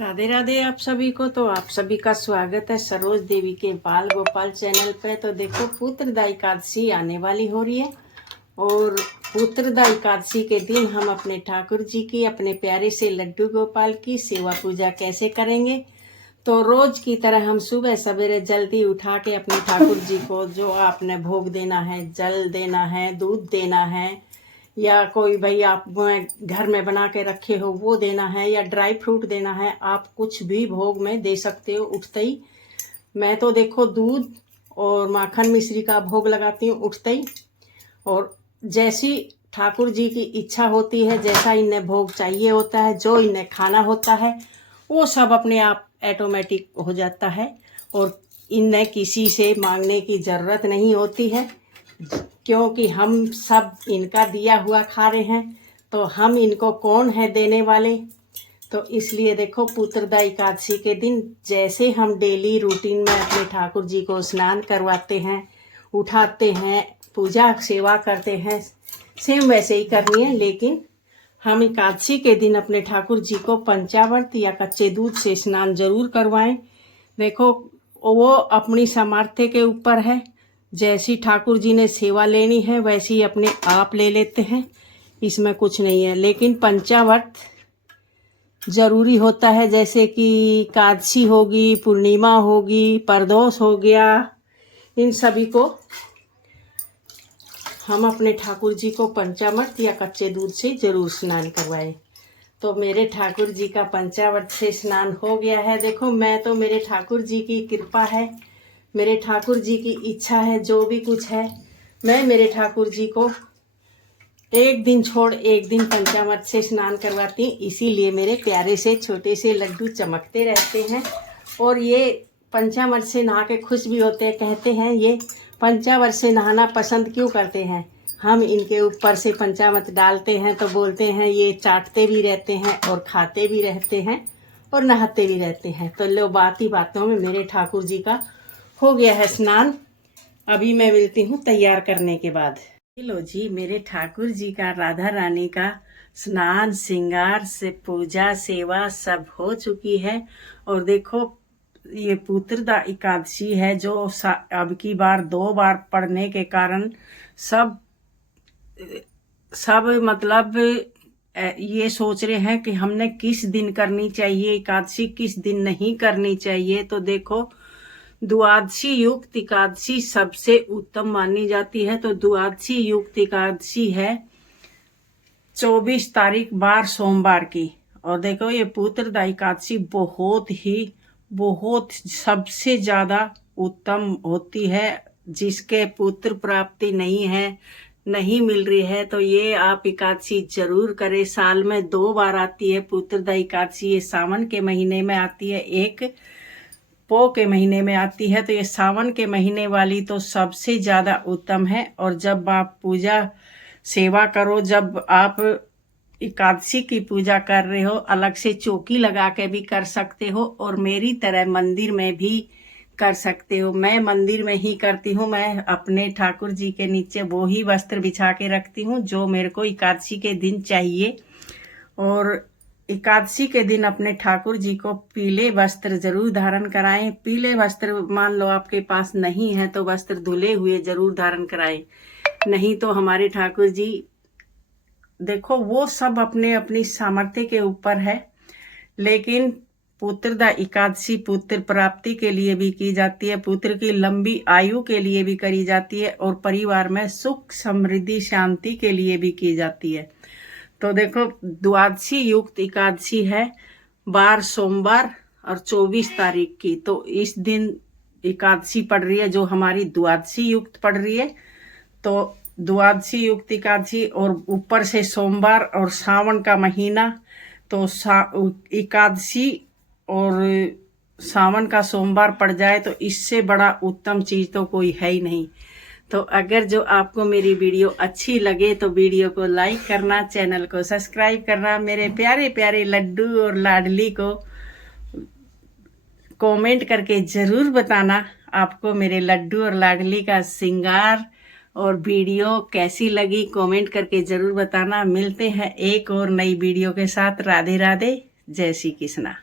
राधे राधे आप सभी को। तो आप सभी का स्वागत है सरोज देवी के बाल गोपाल चैनल पे। तो देखो पुत्रदा एकादशी आने वाली हो रही है और पुत्रदा एकादशी के दिन हम अपने ठाकुर जी की, अपने प्यारे से लड्डू गोपाल की सेवा पूजा कैसे करेंगे। तो रोज की तरह हम सुबह सवेरे जल्दी उठा के अपने ठाकुर जी को जो आपने भोग देना है, जल देना है, दूध देना है, या कोई भाई आप घर में बना के रखे हो वो देना है, या ड्राई फ्रूट देना है, आप कुछ भी भोग में दे सकते हो उठते ही। मैं तो देखो दूध और माखन मिश्री का भोग लगाती हूँ उठते ही। और जैसी ठाकुर जी की इच्छा होती है, जैसा इन्हें भोग चाहिए होता है, जो इन्हें खाना होता है, वो सब अपने आप ऑटोमेटिक हो जाता है और इन्हें किसी से मांगने की ज़रूरत नहीं होती है, क्योंकि हम सब इनका दिया हुआ खा रहे हैं। तो हम इनको कौन है देने वाले। तो इसलिए देखो पुत्रदा एकादशी के दिन जैसे हम डेली रूटीन में अपने ठाकुर जी को स्नान करवाते हैं, उठाते हैं, पूजा सेवा करते हैं, सेम वैसे ही करनी है। लेकिन हम एकादशी के दिन अपने ठाकुर जी को पंचामृत या कच्चे दूध से स्नान जरूर करवाएं। देखो वो अपनी सामर्थ्य के ऊपर है, जैसी ठाकुर जी ने सेवा लेनी है वैसी ही अपने आप ले लेते हैं, इसमें कुछ नहीं है। लेकिन पंचामृत जरूरी होता है, जैसे कि एकादशी होगी, पूर्णिमा होगी, प्रदोष हो गया, इन सभी को हम अपने ठाकुर जी को पंचामृत या कच्चे दूध से जरूर स्नान करवाएं। तो मेरे ठाकुर जी का पंचामृत से स्नान हो गया है। देखो मैं तो, मेरे ठाकुर जी की कृपा है, मेरे ठाकुर जी की इच्छा है, जो भी कुछ है मैं मेरे ठाकुर जी को एक दिन छोड़ एक दिन पंचामृत से स्नान करवाती हूँ। इसीलिए मेरे प्यारे से छोटे से लड्डू चमकते रहते हैं और ये पंचामृत से नहा के खुश भी होते हैं। कहते हैं ये पंचामृत से नहाना पसंद क्यों करते हैं। हम इनके ऊपर से पंचामृत डालते हैं तो बोलते हैं ये चाटते भी रहते हैं और खाते भी रहते हैं और नहाते भी रहते हैं। तो लो बात ही बातों में मेरे ठाकुर जी का हो गया है स्नान। अभी मैं मिलती हूँ तैयार करने के बाद। लो जी, मेरे ठाकुर जी का, राधा रानी का स्नान श्रृंगार से पूजा सेवा सब हो चुकी है। और देखो ये पुत्रदा एकादशी है जो अब की बार 2 बार पढ़ने के कारण सब मतलब ये सोच रहे हैं कि हमने किस दिन करनी चाहिए एकादशी, किस दिन नहीं करनी चाहिए। तो देखो द्वादशी युक्त एकादशी सबसे उत्तम मानी जाती है। तो द्वादशी युक्त एकादशी है 24 तारीख बार सोमवार की। और देखो ये पुत्रदा एकादशी बहुत सबसे ज्यादा उत्तम होती है। जिसके पुत्र प्राप्ति नहीं मिल रही है तो ये आप एकादशी जरूर करें। साल में 2 बार आती है पुत्रदा एकादशी। ये सावन के महीने में आती है, एक पो के महीने में आती है। तो ये सावन के महीने वाली तो सबसे ज़्यादा उत्तम है। और जब आप पूजा सेवा करो, जब आप एकादशी की पूजा कर रहे हो, अलग से चौकी लगा के भी कर सकते हो और मेरी तरह मंदिर में भी कर सकते हो। मैं मंदिर में ही करती हूँ। मैं अपने ठाकुर जी के नीचे वो ही वस्त्र बिछा के रखती हूँ जो मेरे को एकादशी के दिन चाहिए। और एकादशी के दिन अपने ठाकुर जी को पीले वस्त्र जरूर धारण कराएं। पीले वस्त्र मान लो आपके पास नहीं है तो वस्त्र धुले हुए जरूर धारण कराएं। नहीं तो हमारे ठाकुर जी, देखो वो सब अपने अपनी सामर्थ्य के ऊपर है। लेकिन पुत्रदा एकादशी पुत्र प्राप्ति के लिए भी की जाती है, पुत्र की लंबी आयु के लिए भी करी जाती है और परिवार में सुख समृद्धि शांति के लिए भी की जाती है। तो देखो द्वादशी युक्त एकादशी है बार सोमवार और 24 तारीख की। तो इस दिन एकादशी पड़ रही है जो हमारी द्वादशी युक्त पड़ रही है। तो द्वादशी युक्त एकादशी और ऊपर से सोमवार और सावन का महीना, तो एकादशी और सावन का सोमवार पड़ जाए तो इससे बड़ा उत्तम चीज तो कोई है ही नहीं। तो अगर जो आपको मेरी वीडियो अच्छी लगे तो वीडियो को लाइक करना, चैनल को सब्सक्राइब करना, मेरे प्यारे प्यारे लड्डू और लाडली को कमेंट करके जरूर बताना आपको मेरे लड्डू और लाडली का श्रृंगार और वीडियो कैसी लगी। कमेंट करके जरूर बताना। मिलते हैं एक और नई वीडियो के साथ। राधे राधे, जय श्री कृष्णा।